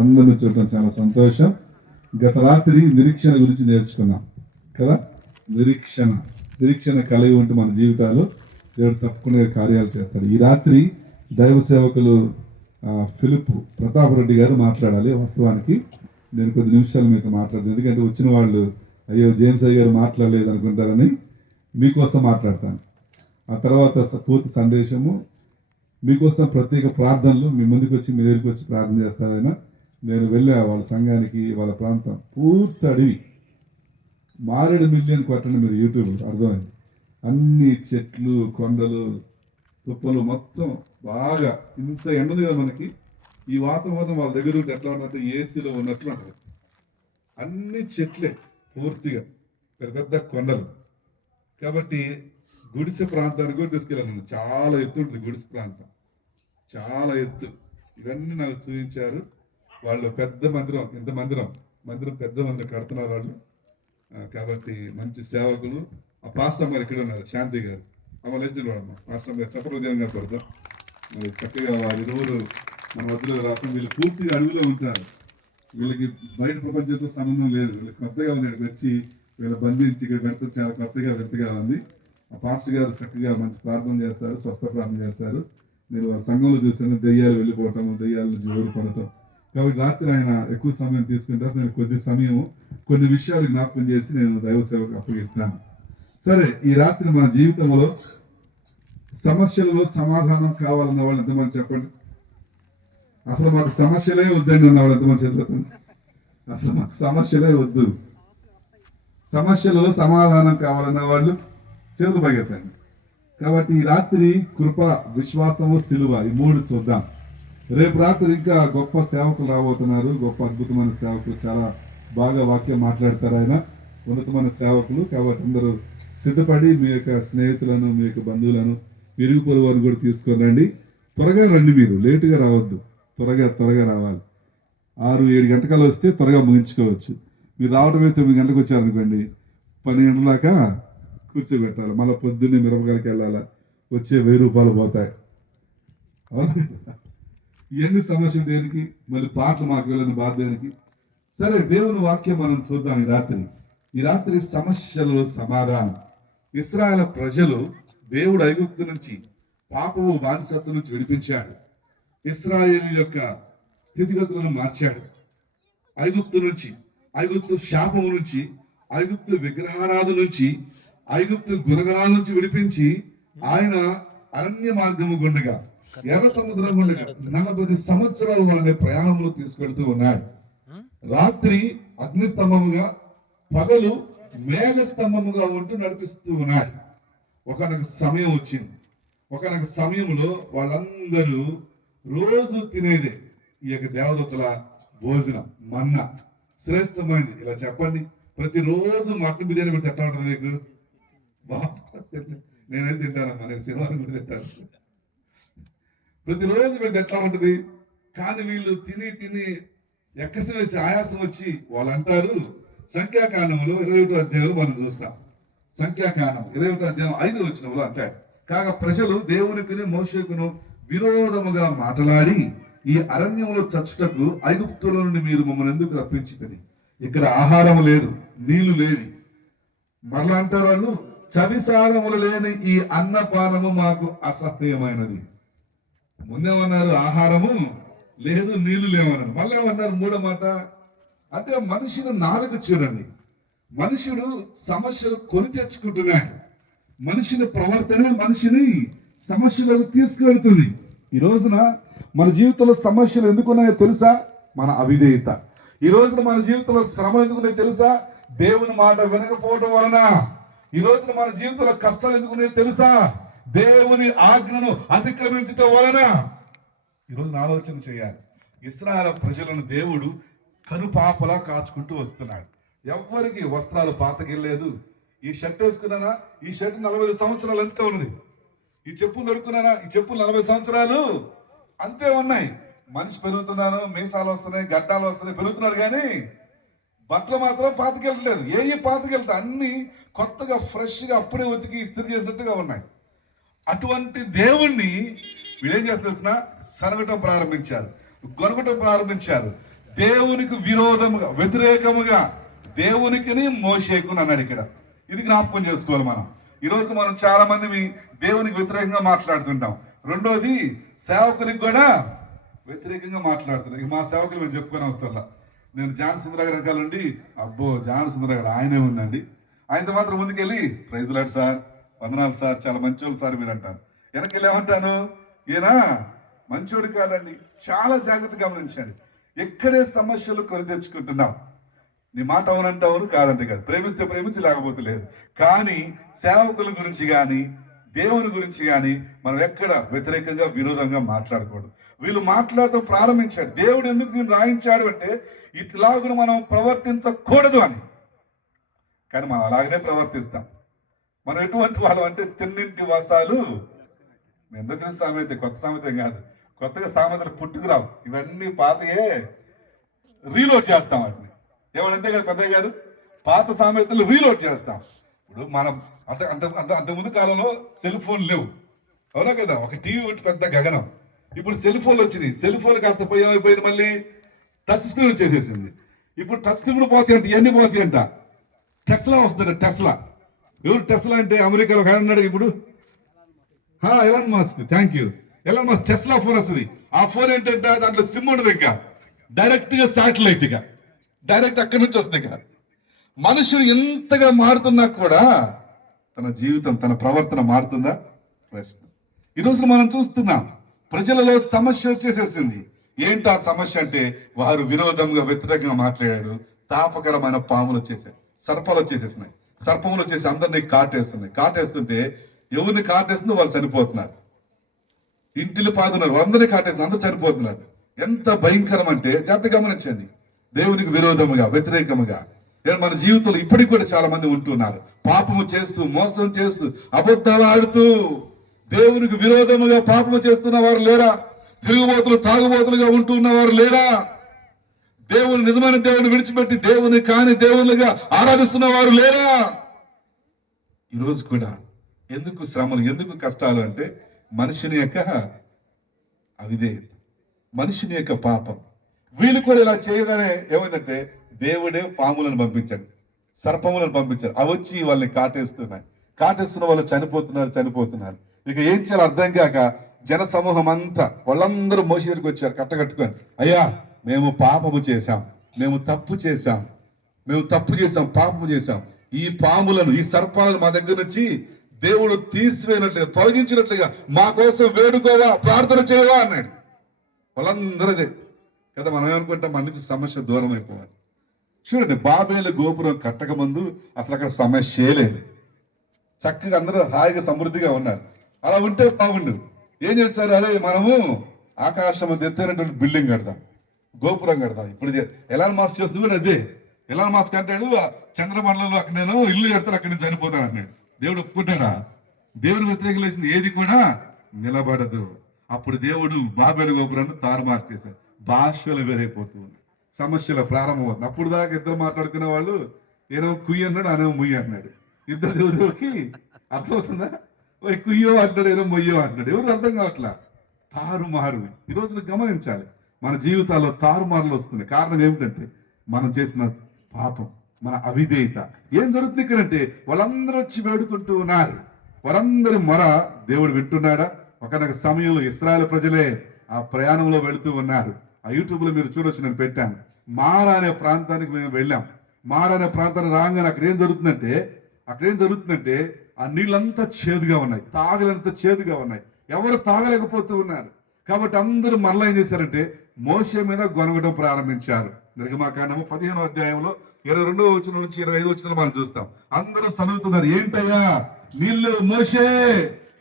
అందరిని చూడటం చాలా సంతోషం. గత రాత్రి నిరీక్షణ గురించి నేర్చుకున్నాం కదా. నిరీక్షణ కలిగి ఉంటే మన జీవితాలు దేవుడు తప్పకుండా కార్యాలు చేస్తాడు. ఈ రాత్రి దైవ సేవకులు ఫిలిప్ ప్రతాప్ రెడ్డి గారు మాట్లాడాలి. వాస్తవానికి నేను కొద్ది నిమిషాలు మీతో మాట్లాడతాను, ఎందుకంటే వచ్చిన వాళ్ళు అయ్యో జేమ్స్ అయ్య గారు మాట్లాడలేదు అనుకుంటారని మీకోసం మాట్లాడతాను. ఆ తర్వాత పూర్తి సందేశము మీకోసం ప్రత్యేక ప్రార్థనలు మీ ముందుకు వచ్చి మీ దగ్గరికి వచ్చి ప్రార్థన చేస్తారైనా. నేను వెళ్ళా వాళ్ళ సంఘానికి, వాళ్ళ ప్రాంతం పూర్తి అడవి, మారేడు మిలియన్ కొట్టండి మీరు యూట్యూబ్ అర్థమైంది. అన్ని చెట్లు, కొండలు, తుప్పలు మొత్తం బాగా ఇంత ఎండదు కదా మనకి. ఈ వాతావరణం వాళ్ళ దగ్గర ఉంటే ఎట్లా ఉన్నట్టు ఏసీలో ఉన్నట్లు ఉంటుంది. అన్ని చెట్లే పూర్తిగా, పెద్ద పెద్ద కొండలు. కాబట్టి గుడిసె ప్రాంతానికి కూడా తీసుకెళ్ళాను. చాలా ఎత్తు ఉంటుంది గుడిసె ప్రాంతం, చాలా ఎత్తు. ఇవన్నీ నాకు చూపించారు. వాళ్ళు పెద్ద మందిరం, ఇంత మందిరం పెద్ద మందిరం కడుతున్నారు వాళ్ళు. కాబట్టి మంచి సేవకులు. ఆ పాస్టర్ గారు ఇక్కడ ఉన్నారు, శాంతి గారు, అమ్మ లేచిన వాడమ్మ పాస్టర్ గారు చప్పటి ఉదయం గారు పడతాం. మరి చక్కగా వారి ఇరువురు మన మధ్యలో రాకుండా వీళ్ళు పూర్తిగా అడవిలో ఉంటారు. వీళ్ళకి బయట ప్రపంచంతో సంబంధం లేదు. వీళ్ళకి కొత్తగా ఉన్నాడు వచ్చి వీళ్ళ బంధించి ఇక్కడ పెడతారు. చాలా కొత్తగా వింతగా ఉంది. ఆ పాస్టర్ గారు చక్కగా మంచి ప్రార్థన చేస్తారు, స్వస్థ ప్రార్థన చేస్తారు. నేను వారి సంఘంలో చూసాను, దెయ్యాలు వెళ్ళిపోవటం, దెయ్యాల నుంచి ఊరు పొందటం. కాబట్టి రాత్రి ఆయన ఎక్కువ సమయం తీసుకుంటారు. నేను కొద్ది సమయం కొన్ని విషయాలు జ్ఞాపకం చేసి నేను దైవ సేవకు అప్పగిస్తాను. సరే, ఈ రాత్రి మన జీవితంలో సమస్యలలో సమాధానం కావాలన్న వాళ్ళు ఎంతమంది చెప్పండి. అసలు మాకు సమస్యలే వద్దండి ఉన్న వాళ్ళు ఎంతమంది చదువుతుంది. అసలు మాకు సమస్యలే వద్దు, సమస్యలలో సమాధానం కావాలన్న వాళ్ళు చేతులు పైకెత్తండి. కాబట్టి ఈ రాత్రి కృప, విశ్వాసము, సిలువ, ఈ మూడు చూద్దాం. రేపు రాత్రి ఇంకా గొప్ప సేవకులు రాబోతున్నారు. గొప్ప అద్భుతమైన సేవకులు, చాలా బాగా వాక్యం మాట్లాడతారు ఆయన, ఉన్నతమైన సేవకులు. కాబట్టి అందరూ సిద్ధపడి మీ యొక్క స్నేహితులను, మీ యొక్క బంధువులను, ఇరుగు పొరుగు వారిని కూడా తీసుకొని రండి. త్వరగా రండి, మీరు లేటుగా రావద్దు, త్వరగా రావాలి. 6-7 గంటకల్లా వస్తే త్వరగా ముగించుకోవచ్చు. మీరు రావడమే 9 గంటలకు వచ్చారనుకోండి, 12 గంటల దాకా కూర్చోబెట్టాలి. మళ్ళీ పొద్దున్నే మిరపకాయలకి వెళ్ళాలా, వచ్చే 1000 రూపాయలు పోతాయి. ఇవన్నీ సమస్యలు దేనికి? మళ్ళీ పాటలు మాకు వెళ్ళని బాధ దేనికి? సరే, దేవుని వాక్యం మనం చూద్దాం. ఈ రాత్రి సమస్యలలో సమాధానం. ఇశ్రాయేలు ప్రజలు దేవుడు ఐగుప్తు నుంచి, పాపము, బానిసత్వం నుంచి విడిపించాడు. ఇశ్రాయేలు యొక్క స్థితిగతులను మార్చాడు. ఐగుప్తు నుంచి, ఐగుప్తు శాపము నుంచి, ఐగుప్తు విగ్రహారాధన నుంచి, ఐగుప్తు గుణగణాల నుంచి విడిపించి ఆయన అరణ్య మార్గము గుండగా, ఎర్ర సముద్రం గుండగా 40 సంవత్సరాలు వాళ్ళని ప్రయాణంలో తీసుకెళ్తూ ఉన్నాడు. రాత్రి అగ్నిస్తంభముగా, పగలు మేఘ స్తంభముగా ఉంటూ నడిపిస్తూ ఉన్నాడు. ఒకనొక సమయం వచ్చింది. ఒకనొక సమయంలో వాళ్ళందరూ రోజు తినేదే ఈ యొక్క దేవదత్తుల భోజనం, మన్నా, శ్రేష్టమైంది. ఇలా చెప్పండి, ప్రతిరోజు మటన్ బిర్యానీ పెట్టి ఎట్లా ఉంటుంది నీకు? నేనైతే తింటానమ్మా, నేను శనివారం కూడా తింటాను. ప్రతిరోజు పెట్టి ఎట్లా ఉంటుంది? కానీ వీళ్ళు తిని ఎక్కసి వేసి ఆయాసం వచ్చి వాళ్ళు అంటారు. సంఖ్యాకాండంలో 21వ అధ్యాయం మనం చూస్తాం. సంఖ్యాకాండం 21వ అధ్యాయం 5వ వచనంలో అంటాడు, కాగా ప్రజలు దేవునికిని మోషేకును విరోధముగా మాట్లాడి, ఈ అరణ్యంలో చచ్చుటకు ఐగుప్తుల నుండి మీరు మమ్మల్ని ఎందుకు రప్పించిందని, ఇక్కడ ఆహారం లేదు, నీళ్లు లేని. మరలా అంటారు వాళ్ళు, చవిసారములు లేని ఈ అన్నపానము మాకు అసహ్యమైనది. ముందేమన్నారు? ఆహారము లేదు, నీళ్లు లేవన్నారు. మళ్ళీ ఏమన్నారు? మూడో మాట అంటే మనుషులు నాలుగు చూడండి. మనుషుడు సమస్యలు కొని తెచ్చుకుంటున్నాడు. మనుషుని ప్రవర్తనే మనిషిని సమస్యలకు తీసుకువెళ్తుంది. ఈ రోజున మన జీవితంలో సమస్యలు ఎందుకున్నాయో తెలుసా? మన అవిధేయత. ఈ రోజున మన జీవితంలో శ్రమ ఎందుకున్నాయో తెలుసా? దేవుని మాట వినకపోవడం వలన. ఈ రోజున మన జీవితంలో కష్టాలు ఎందుకున్నాయో తెలుసా? దేవుని ఆజ్ఞను అతిక్రమించటం వలన. ఈరోజు ఆలోచన చేయాలి. ఇశ్రాయేలు ప్రజలను దేవుడు కనుపాపలా కాచుకుంటూ వస్తున్నాడు. ఎవ్వరికి వస్త్రాలు పాతకెళ్ళలేదు. ఈ షర్ట్ వేసుకున్నానా? ఈ షర్ట్ 40 సంవత్సరాలు అంతే ఉన్నది. ఈ చెప్పులు దొరుకున్నానా? ఈ చెప్పులు 40 సంవత్సరాలు అంతే ఉన్నాయి. మనిషి పెరుగుతున్నాను, మీసాలు వస్తున్నాయి, గడ్డాలు వస్తున్నాయి, పెరుగుతున్నారు, కానీ బట్టలు మాత్రం పాతకెళ్ళట్లేదు. ఏ పాతకెళ్తా అన్ని కొత్తగా ఫ్రెష్గా అప్పుడే ఉతికి ఇస్త్రీ చేసినట్టుగా ఉన్నాయి. అటువంటి దేవుణ్ణి వీళ్ళేం చేస్తున్నా సనగటం ప్రారంభించారు, గొనగటం ప్రారంభించారు. దేవునికి విరోధముగా వ్యతిరేకముగా దేవునికిని మోషేకుని అన్నాడు ఇక్కడ. ఇది జ్ఞాపకం చేసుకోవాలి మనం. ఈరోజు మనం చాలా మంది దేవునికి వ్యతిరేకంగా మాట్లాడుతుంటాం. రెండోది సేవకునికి కూడా వ్యతిరేకంగా మాట్లాడుతున్నాం. ఇక మా సేవకులు మేము చెప్పుకునే అవసరంలా. నేను జాన్ సుందర గారి వెనకాల ఉండి అబ్బో జాన్ సుందర గారు ఆయనే ఉందండి, ఆయనతో మాత్రం ముందుకెళ్ళి ప్రైజ్ లాడ్ సార్, వందనాలు సార్, చాలా మంచోళ్ళు సార్ మీరు అంటాను. వెనకెళ్ళి ఏమంటాను, ఈయన మంచోడు కాదండి. చాలా జాగ్రత్తగా గమనించండి. ఎక్కడే సమస్యలు కొని తెచ్చుకుంటున్నాం. నీ మాట అవునంటే అవును, కాదంటే కాదు. ప్రేమిస్తే ప్రేమించి, లేకపోతే లేదు. కానీ సేవకుల గురించి కానీ దేవుని గురించి కానీ మనం ఎక్కడ వ్యతిరేకంగా విరోధంగా మాట్లాడకూడదు. వీళ్ళు మాట్లాడటం ప్రారంభించాడు. దేవుడు ఎందుకు దీన్ని రాయించాడు అంటే ఇట్లాగ మనం ప్రవర్తించకూడదు అని. కానీ మనం అలాగనే ప్రవర్తిస్తాం. మనం ఎటువంటి వాళ్ళం అంటే తిన్నింటి వాసాలు. ఎందుకు తెలిసిన సామెత, కొత్త సామెత కాదు. కొత్తగా సామెతలు పుట్టుకురావు. ఇవన్నీ పాతయే రీలోడ్ చేస్తాం. వాటిని ఏమంటే కదా పెద్దయ్య గారు, పాత సామెతలు రీలోడ్ చేస్తాం. ఇప్పుడు మనం అంత ముందు కాలంలో సెల్ ఫోన్ లేవు, అవునా కదా. ఒక టీవీ ఒకటి పెద్ద గగనం. ఇప్పుడు సెల్ ఫోన్లు వచ్చినాయి. సెల్ ఫోన్ కాస్త పోయిపోయింది, మళ్ళీ టచ్ స్క్రీన్ వచ్చేసేసింది. ఇప్పుడు టచ్ స్క్రీన్ పోతాయంట, ఇవన్నీ పోతాయంట. టెస్లా వస్తుందంట. టెస్లా ఎవరు? టెస్లా అంటే అమెరికాలో ఉన్నాడు ఇప్పుడు, Elon Musk. Thank you. Elon Musk Tesla phone వస్తుంది. ఆ ఫోన్ ఏంటంటే దాంట్లో సిమ్ ఉండదు, ఇంకా డైరెక్ట్ గా శాటిలైట్ గా డైరెక్ట్ అక్కడి నుంచి వస్తుంది. ఇంకా మనుషులు ఎంతగా మారుతున్నా కూడా తన జీవితం, తన ప్రవర్తన మారుతుందా? ప్రశ్న. ఈరోజు మనం చూస్తున్నాం ప్రజలలో సమస్య వచ్చేసేసింది. ఏంటి ఆ సమస్య అంటే వారు విరోధంగా వ్యతిరేకంగా మాట్లాడాడు. తాపకరమైన పాములు వచ్చేసాయి, సర్పాలు వచ్చేసేసినాయి. సర్పములు వచ్చేసి అందరినీ కాటేస్తున్నాయి. కాటేస్తుంటే ఎవరిని కాటేస్తుందో వాళ్ళు చనిపోతున్నారు. ఇంటిని పాదున్నారు, వాళ్ళందరినీ కాటేస్తున్నారు, అందరూ చనిపోతున్నారు. ఎంత భయంకరం అంటే జాగ్రత్త గమనించండి. దేవునికి విరోధముగా వ్యతిరేకముగా మన జీవితంలో ఇప్పటికి కూడా చాలా మంది ఉంటున్నారు. పాపము చేస్తూ, మోసం చేస్తూ, అబద్ధాలు ఆడుతూ దేవునికి విరోధముగా పాపము చేస్తున్న వారు లేరా? తిరుగుబోతులు, తాగుబోతులుగా ఉంటున్న వారు లేరా? దేవుని, నిజమైన దేవుని విడిచిపెట్టి దేవుని కాని దేవునిగా ఆరాధిస్తున్న వారు లేరా? ఈరోజు కూడా ఎందుకు శ్రమలు, ఎందుకు కష్టాలు అంటే మనిషిని యొక్క అవిధేయత, మనిషిని యొక్క పాపం. వీళ్ళు కూడా ఇలా చేయగానే ఏమైందంటే దేవుడే పాములను పంపించాడు, సర్పములను పంపించాడు. అవి వచ్చి వాళ్ళని కాటేస్తున్నాయి. కాటేస్తున్న వాళ్ళు చనిపోతున్నారు. ఇక ఏం చేయాలో అర్థం కాక జన సమూహం అంతా వాళ్ళందరూ మోషే దగ్గరికి వచ్చారు కట్టకట్టుకొని. అయ్యా, మేము పాపము చేశాం, మేము తప్పు చేశాం, పాపము చేశాం. ఈ పాములను, ఈ సర్పాలను మా దగ్గర నుంచి దేవుడు తీసివేయనట్లుగా, తొలగించినట్లుగా మా కోసం వేడుకోవా, ప్రార్థన చేయవా అన్నాడు. వాళ్ళందరదే కదా. మనం ఏమనుకుంటాం, మన నుంచి సమస్య దూరం అయిపోవాలి. చూడండి, బాబేలు గోపురం కట్టక ముందు అసలు అక్కడ సమస్యే లేదు. చక్కగా అందరూ హాయిగా సమృద్ధిగా ఉన్నారు. అలా ఉంటే బాగుండు. ఏం చేస్తారు, అరే మనము ఆకాశం ఎత్తైనటువంటి బిల్డింగ్ కడదాం, గోపురం కడదాం. ఇప్పుడు ఎలాన్ మాస్క్ చేస్తుంది కూడా అదే. ఎలాన్ మాస్క్ అంటాడు చంద్రమండలంలో అక్కడ నేను ఇల్లు కడతాను, అక్కడి నుంచి చనిపోతాను అంటున్నాడు. దేవుడు ఒప్పుకుంటాడా? దేవుని వ్యతిరేకం లేసింది ఏది కూడా నిలబడదు. అప్పుడు దేవుడు బాబేలు గోపురాన్ని తారుమారు చేశాడు. భాషలు వేరైపోతుంది, సమస్యల ప్రారంభమవుతుంది. అప్పుడు దాకా ఇద్దరు మాట్లాడుకునే వాళ్ళు ఏమో కుయ్యి అన్నాడు, అనేమో ముయ్యి అంటున్నాడు. ఇద్దరు దేవుడికి అర్థమవుతుందా? కుయ్యో అంటాడు, ఏదో మొయ్యో అంటున్నాడు. ఎవరు అర్థం కావట్లా. తారుమారు. ఈరోజు గమనించాలి, మన జీవితాల్లో తారుమారులు వస్తుంది. కారణం ఏమిటంటే మనం చేసిన పాపం, మన అవిధేయత. ఏం జరుగుతుంది ఇక్కడంటే వాళ్ళందరూ వచ్చి వేడుకుంటూ ఉన్నారు. వారందరి మొర దేవుడు వింటున్నాడా? ఒకనొక సమయంలో ఇశ్రాయేలు ప్రజలే ఆ ప్రయాణంలో వెళుతూ ఉన్నారు. ఆ యూట్యూబ్ లో మీరు చూడొచ్చు, నేను పెట్టాను. మారా అనే ప్రాంతానికి మేము వెళ్ళాం. మారా అనే ప్రాంతాన్ని రాగానే అక్కడ ఏం జరుగుతుందంటే ఆ నీళ్ళంతా చేదుగా ఉన్నాయి, తాగలంతా చేదుగా ఉన్నాయి. ఎవరు తాగలేకపోతూ ఉన్నారు. కాబట్టి అందరూ మరలా ఏం చేశారంటే మోషే మీద గొనగడం ప్రారంభించారు. నిర్గమాకాండము 15వ అధ్యాయంలో 22వ వచనం నుంచి 25వ వచనం మనం చూస్తాం. అందరూ సలుగుతున్నారు, ఏంటయ్యా నీళ్ళు, మోషే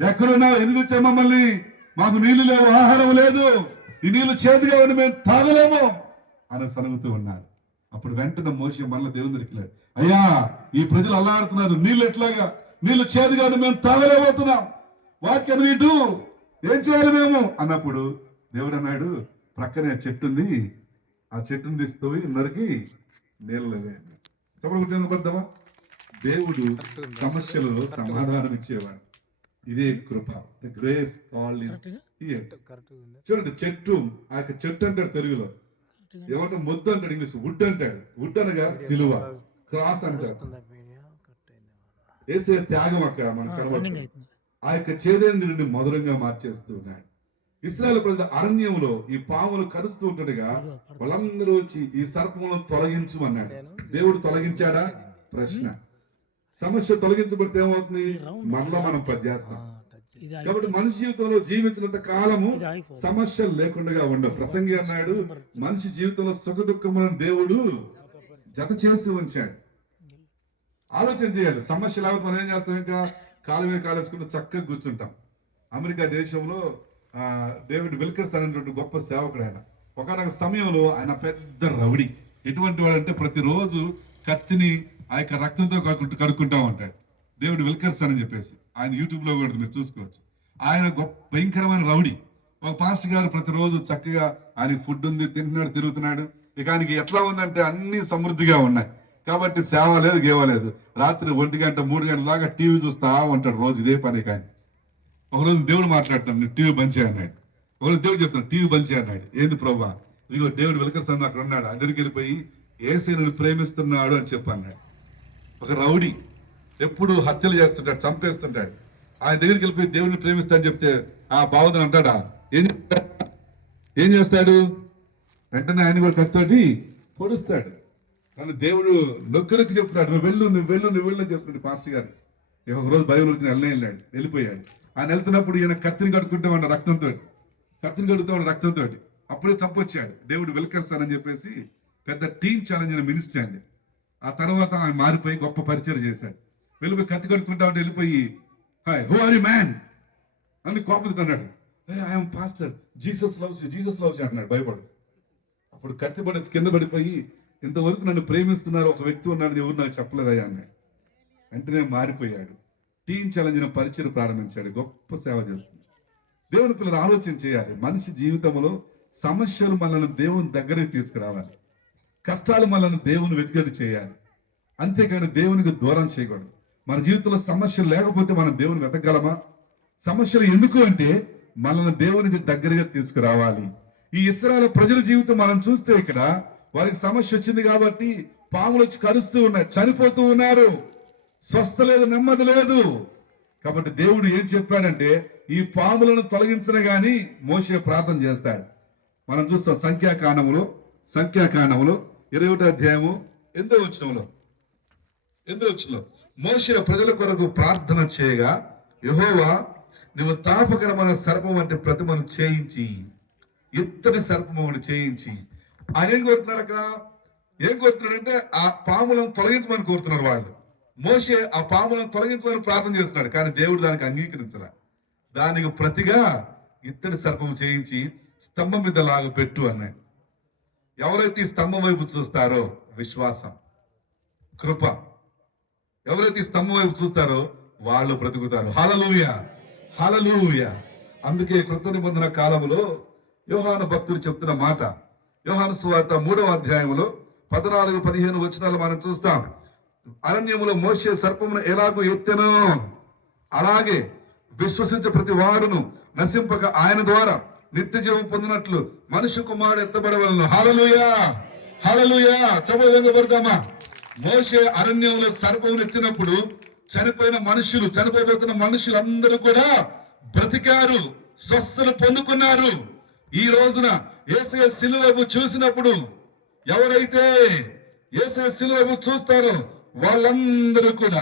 ఎక్కడున్నావు, ఎందుకు వచ్చా మమ్మల్ని? మాకు నీళ్లు లేవు, ఆహారం లేదు, ఈ నీళ్లు చేదుగా ఉండి మేము తాగలేము అని సలుగుతూ ఉన్నారు. అప్పుడు వెంటనే మోషే మళ్ళీ దేవుని దగ్గరికి వెళ్ళాడు. అయ్యా, ఈ ప్రజలు అల్లాడుతున్నారు, నీళ్ళు ఎట్లాగా, నీళ్లు చేదుగా ఉండి మేము తాగలేకపోతున్నాం, వాక్యం నీటు, ఏం చేయాలి మేము అన్నప్పుడు దేవుడు అన్నాడు, ప్రక్కనే చెట్టు ఉంది, ఆ చెట్టును తీసుకుపోయి నరికి నీళ్ళు చెప్పబడతామా? దేవుడు సమస్యలలో సమాధానం ఇచ్చేవాడు. ఇదే కృప. The grace called is here. చూడండి, చెట్టు, ఆ చెట్టు అంటాడు తెలుగులో. ఏమంటే ముద్దు అంటాడు, ఇంగ్లీష్ వుడ్ అంటాడు. వుడ్ అనగా సిలువ, క్రాస్ అంటారు. యేసయ్య త్యాగం అక్కడ మనకు కనబడుతుంది. ఆ యొక్క చేదైన నుండి మధురంగా మార్చేస్తూ ఉన్నాడు. ఇశ్రాయేలు ప్రజల అరణ్యంలో ఈ పాములు కరుస్తూ ఉంటుండగా వాళ్ళందరూ వచ్చి ఈ సర్పములను తొలగించమన్నాడు. దేవుడు తొలగించాడా? ప్రశ్న. సమస్య తొలగించబడితే ఏమవుతుంది? మనలో మనం పనిచేస్తాం. కాబట్టి మనిషి జీవితంలో జీవించినంత కాలము సమస్యలు లేకుండా ఉండవు. ప్రసంగి అన్నాడు, మనిషి జీవితంలో సుఖ దుఃఖములను దేవుడు జత చేసి ఉంచాడు. ఆలోచన చేయాలి. సమస్య లేకపోతే మనం ఏం చేస్తాం? ఇంకా కాలు మీద కాలేసుకుంటూ చక్కగా కూర్చుంటాం. అమెరికా దేశంలో డేవిడ్ విల్కర్స్ అనేటువంటి గొప్ప సేవకుడు ఆయన. ఒకనొక సమయంలో ఆయన పెద్ద రౌడీ. ఎటువంటి వాడు అంటే ప్రతిరోజు కత్తిని ఆ యొక్క రక్తంతో కడుక్కుంటా ఉంటాడు. డేవిడ్ విల్కర్స్ అని చెప్పేసి ఆయన యూట్యూబ్ లో కూడా మీరు చూసుకోవచ్చు. ఆయన గొప్ప భయంకరమైన రౌడీ. ఒక పాస్టర్ గారు ప్రతిరోజు చక్కగా ఆయన ఫుడ్ ఉంది, తింటున్నాడు, తిరుగుతున్నాడు. ఇక ఆయనకి ఎట్లా ఉందంటే అన్ని సమృద్ధిగా ఉన్నాయి కాబట్టి సేవ లేదు, గేవలేదు. రాత్రి 1 గంట 3 గంటల దాకా టీవీ చూస్తా ఉంటాడు రోజు. ఇదే పని. కానీ ఒకరోజు దేవుడు మాట్లాడతాం, నేను టీవీ బంద్ చేయన్నాడు. ఒకరోజు దేవుడు చెప్తాను, టీవీ బంద్ చేయన్నాడు. ఏంది ప్రభా? ఇదిగో డేవిడ్ విల్కర్స్ అన్న అక్కడ ఉన్నాడు, అందరికి వెళ్ళిపోయి యేసయ్యను ప్రేమిస్తున్నాడు అని చెప్పన్నాడు. ఒక రౌడీ ఎప్పుడు హత్యలు చేస్తుంటాడు, చంపేస్తుంటాడు. ఆయన దగ్గరికి వెళ్ళిపోయి దేవుడిని ప్రేమిస్తాడని చెప్తే ఆ బావదని అంటాడా? ఏం చేస్తాడు? వెంటనే ఆయన కూడా కత్తోటి పొడుస్తాడు. కానీ దేవుడు నొక్కరికి చెప్తున్నాడు, నువ్వు వెళ్ళు అని చెప్తున్నాడు పాస్టర్ గారు. ఒక రోజు బైబిల్కి వెళ్ళిపోయాడు. ఆయన వెళ్తున్నప్పుడు ఈయన కత్తిని కడుక్కుంటూ ఉన్న రక్తంతో, అప్పుడే చంపొచ్చాడు. దేవుడు విల్కర్స్ అని చెప్పేసి పెద్ద టీమ్ ఛాలెంజ్ అయిన మినిస్ట్రీ అండి. ఆ తర్వాత ఆయన మారిపోయి గొప్ప పరిచయం చేశాడు. వెళ్ళిపోయి కత్తి కడుక్కుంటా ఉంటే వెళ్ళిపోయి, hi who are you man అని కోపడుతున్నాడు. ఐఎమ్ పాస్టర్, జీసస్ లవ్స్ అంటున్నాడు భయపడు. అప్పుడు కత్తి పడేసి కింద పడిపోయి, ఇంతవరకు నన్ను ప్రేమిస్తున్నారు ఒక వ్యక్తి ఉన్నాడు, ఎవరు నాకు చెప్పలేదయ్యా అన్నాడు. వెంటనే మారిపోయాడు. టీమ్ ఛాలెంజ్ పరిచయం ప్రారంభించాడు. గొప్ప సేవ చేస్తుంది. దేవుని పిల్లలు ఆలోచన చేయాలి. మనిషి జీవితంలో సమస్యలు మనల్ని దేవుని దగ్గరికి తీసుకురావాలి. కష్టాలు మనల్ని దేవుని వెతికేట్టు చేయాలి. అంతేకాని దేవునికి దూరం చేయకూడదు. మన జీవితంలో సమస్యలు లేకపోతే మనం దేవుని వెతకగలమా? సమస్యలు ఎందుకు అంటే మనల్ని దేవునికి దగ్గరగా తీసుకురావాలి. ఈ ఇశ్రాయేలు ప్రజల జీవితం మనం చూస్తే ఇక్కడ వారికి సమస్య వచ్చింది కాబట్టి పాములు వచ్చి కరుస్తూ ఉన్నాయి, చనిపోతూ ఉన్నారు, స్వస్థ లేదు, నెమ్మది లేదు. కాబట్టి దేవుడు ఏం చెప్పాడంటే ఈ పాములను తొలగించిన గాని మోషే ప్రార్థన చేస్తాడు. మనం చూస్తాం సంఖ్యాకాండములో 21వ అధ్యాయము 8వ వచనంలో మోషే ప్రజల కొరకు ప్రార్థన చేయగా, యెహోవా నువ్వు తాపకరమైన సర్పం వంటి ప్రతిమను చేయించి, ఎత్తని సర్పం ఒకటి చేయించి, ఆయన ఏం కోరుతున్నాడు? అక్కడ ఏం కోరుతున్నాడంటే ఆ పాములను తొలగించమని కోరుతున్నారు వాళ్ళు. మోషే ఆ పాములను తొలగించమని ప్రార్థన చేస్తున్నాడు. కానీ దేవుడు దానికి అంగీకరించరా. దానికి ప్రతిగా ఇత్తడి సర్పం చేయించి స్తంభం మీద లాగా పెట్టు అన్నాడు. ఎవరైతే ఈ స్తంభం వైపు చూస్తారో విశ్వాసం, కృప, ఎవరైతే ఈ స్తంభం వైపు చూస్తారో వాళ్ళు బ్రతుకుతారు. హల్లెలూయా. అందుకే కృత నిబంధన కాలంలో యోహాను భక్తుడు చెప్తున్న మాట, యోహాను సువార్త 3వ అధ్యాయంలో 14-15 వచనాలు మనం చూస్తాం. అరణ్యములో మోషే సర్పమును ఎలాగో ఎత్తెనో అలాగే విశ్వసించే ప్రతి వాడును నశింపక ఆయన ద్వారా నిత్య జీవం పొందినట్లు మనుష్య కుమారుడు ఎత్తబడవలను. హల్లెలూయా. చెప్పబడతామా? మోషే అరణ్యంలో సర్పమును ఎత్తినప్పుడు చనిపోబోతున్న మనుషులందరూ కూడా బ్రతికారు, స్వస్థలు పొందుకున్నారు. ఈ రోజున యేసయ్య సిలువ వైపు చూసినప్పుడు ఎవరైతే యేసయ్య సిలువ వైపు చూస్తారో వాళ్ళందరూ కూడా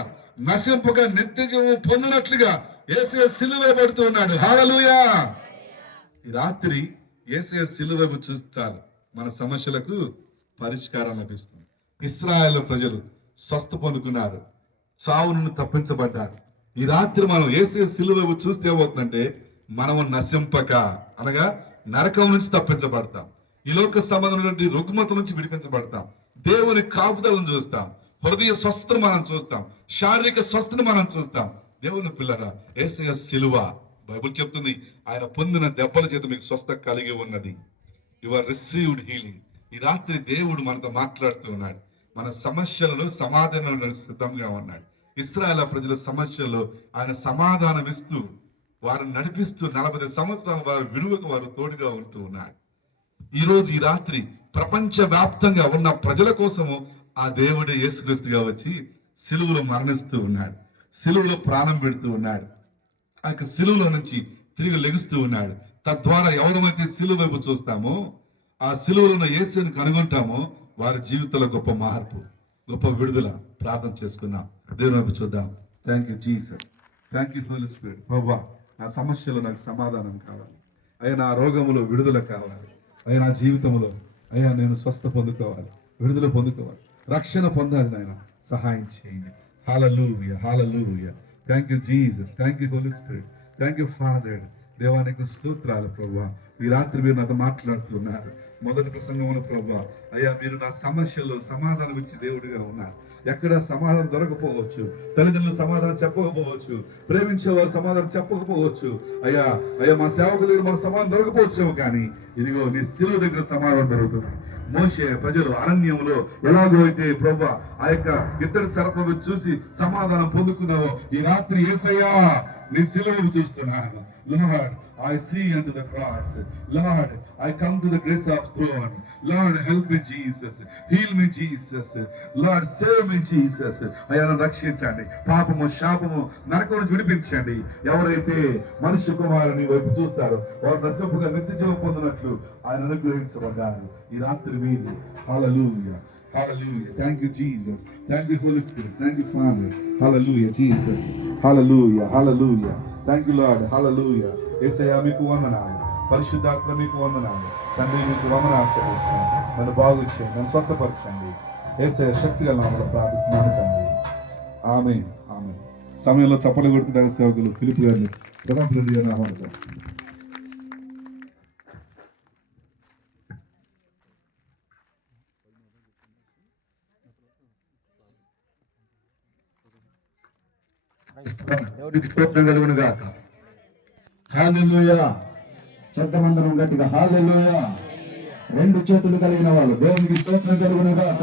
నశింపక నిత్య జీవం పొందినట్లుగా యేసయ్య సిలువ పడుతూ ఉన్నాడు. హల్లెలూయా. ఈ రాత్రి యేసయ్య సిలువ వైపు చూస్తారు, మన సమస్యలకు పరిష్కారం లభిస్తుంది. ఇశ్రాయేలు ప్రజలు స్వస్థ పొందుకున్నారు, చావు నుండి తప్పించబడ్డారు. ఈ రాత్రి మనం యేసయ్య సిలువ వైపు చూస్తే ఏమవుతుందంటే మనము నశింపక అనగా నరకం నుంచి తప్పించబడతాం, ఈ లోక సంబంధమైనటువంటి రుగ్మత నుంచి విడిపించబడతాం, దేవుని కాపుదలను చూస్తాం, హృదయ స్వస్థను మనం చూస్తాం, శారీరక స్వస్థను మనం చూస్తాం. దేవుని పిల్లరా, యేసయ్య సిలువ బైబిల్ చెప్తుంది, ఆయన పొందిన దెబ్బల చేత మీకు స్వస్థ కలిగి ఉన్నది. You are received healing. ఈ రాత్రి దేవుడు మనతో మాట్లాడుతూ ఉన్నాడు. మన సమస్యలలో సమాధానం సిద్ధంగా ఉన్నాడు. ఇశ్రాయేలు ప్రజల సమస్యల్లో ఆయన సమాధానం ఇస్తూ వారిని నడిపిస్తూ 40 సంవత్సరాలు వారు విలువకు వారు తోడుగా ఉంటూ ఉన్నాడు. ఈరోజు ఈ రాత్రి ప్రపంచ వ్యాప్తంగా ఉన్న ప్రజల కోసము ఆ దేవుడు యేసుక్రీస్తుగా వచ్చి సిలువలో మరణిస్తూ ఉన్నాడు, సిలువలో ప్రాణం పెడుతూ ఉన్నాడు, ఆ యొక్క సిలువలో నుంచి తిరిగి లెగుస్తూ ఉన్నాడు. తద్వారా ఎవరైతే సిలువ వైపు చూస్తామో, ఆ సిలువలో ఉన్న యేసుని కనుగొంటామో, వారి జీవితంలో గొప్ప మార్పు, గొప్ప విడుదల. ప్రార్థన చేసుకుందాం, దేవుని వైపు చూద్దాం. Thank you Jesus, thank you holy spirit. ప్రభువా, నా సమస్యలో నాకు సమాధానం కావాలి అయ్యా, నా రోగములో విడుదల కావాలి అయ్యా, నా జీవితంలో అయ్యా నేను స్వస్థ పొందుకోవాలి, విడుదల పొందుకోవాలి, రక్షణ పొందాలి నాయన, సహాయం చేయండి. Hallelujah, hallelujah. Thank you Jesus, thank you holy spirit, thank you father. దేవానికి స్తోత్రాలు ప్రభువా. ఈ రాత్రి మీరు నాతో మాట్లాడుతున్నారు. మొదటి ప్రసంగంలో ప్రభువా, అయ్యా మీరు నా సమస్యల్లో సమాధానం ఇచ్చే దేవుడిగా ఉన్నారు. ఎక్కడ సమాధానం దొరకపోవచ్చు, తల్లిదండ్రులు సమాధానం చెప్పకపోవచ్చు, ప్రేమించేవారు సమాధానం చెప్పకపోవచ్చు, అయ్యా అయ్యా మా సేవకుల దగ్గర మాకు సమాధానం దొరకపోవచ్చు, కానీ ఇదిగో నీ శిలువ దగ్గర సమాధానం దొరుకుతుంది. మోషే ప్రజలు అరణ్యంలో ఎలాగో అయితే ప్రభువా ఆ యొక్క ఇద్దరు సర్పము చూసి సమాధానం పొందుకున్నావో, ఈ రాత్రి యేసయ్యా నీ శిలువను చూస్తున్నాను. Lord, I see unto the cross. Lord, I come to the grace of throne. Lord, help me Jesus. Heal me Jesus. Lord, save me Jesus. అయ్యా రక్షించండి, పాపము శాపము నరకం నుంచి విడిపించండి. ఎవరైతే మనుష్య కుమారుని వైపు చూస్తారో వారు నశింపుగా నిత్య జీవం పొందినట్లు ఆయన అనుగ్రహించబడ్డారు. ఈ రాత్రి మీరు హల్లెలూయా, hallelujah. Thank you Jesus, thank you Holy Spirit, thank you Father. Hallelujah Jesus, hallelujah, hallelujah. Thank you Lord, hallelujah. యేసయ్యా మీకు వందనాలు, పరిశుద్ధాత్మ మీకు వందనాలు, తండ్రి మీకు వందనాలు చెల్లిస్తున్నాను. నన్ను బాగు చేయండి, నన్ను స్వస్థపరచండి. యేసయ్య శక్తిగా నామములో ప్రార్థిస్తున్నాను తండ్రి, ఆమేన్, ఆమేన్. సమయంలో చప్పట్లు కొడుతున్న సేవకులు ఫిలిప్ గారిని ప్రధాన రెడ్డి గారిని ఆహ్వానిద్దాం. దేవుడికి స్తోత్రం కలుగును గాక. హల్లెలూయా. చెద్దమందరం గట్టిగా హల్లెలూయా. రెండు చేతులు కలిగిన వాళ్ళు దేవునికి స్తోత్రం కలుగును గాక.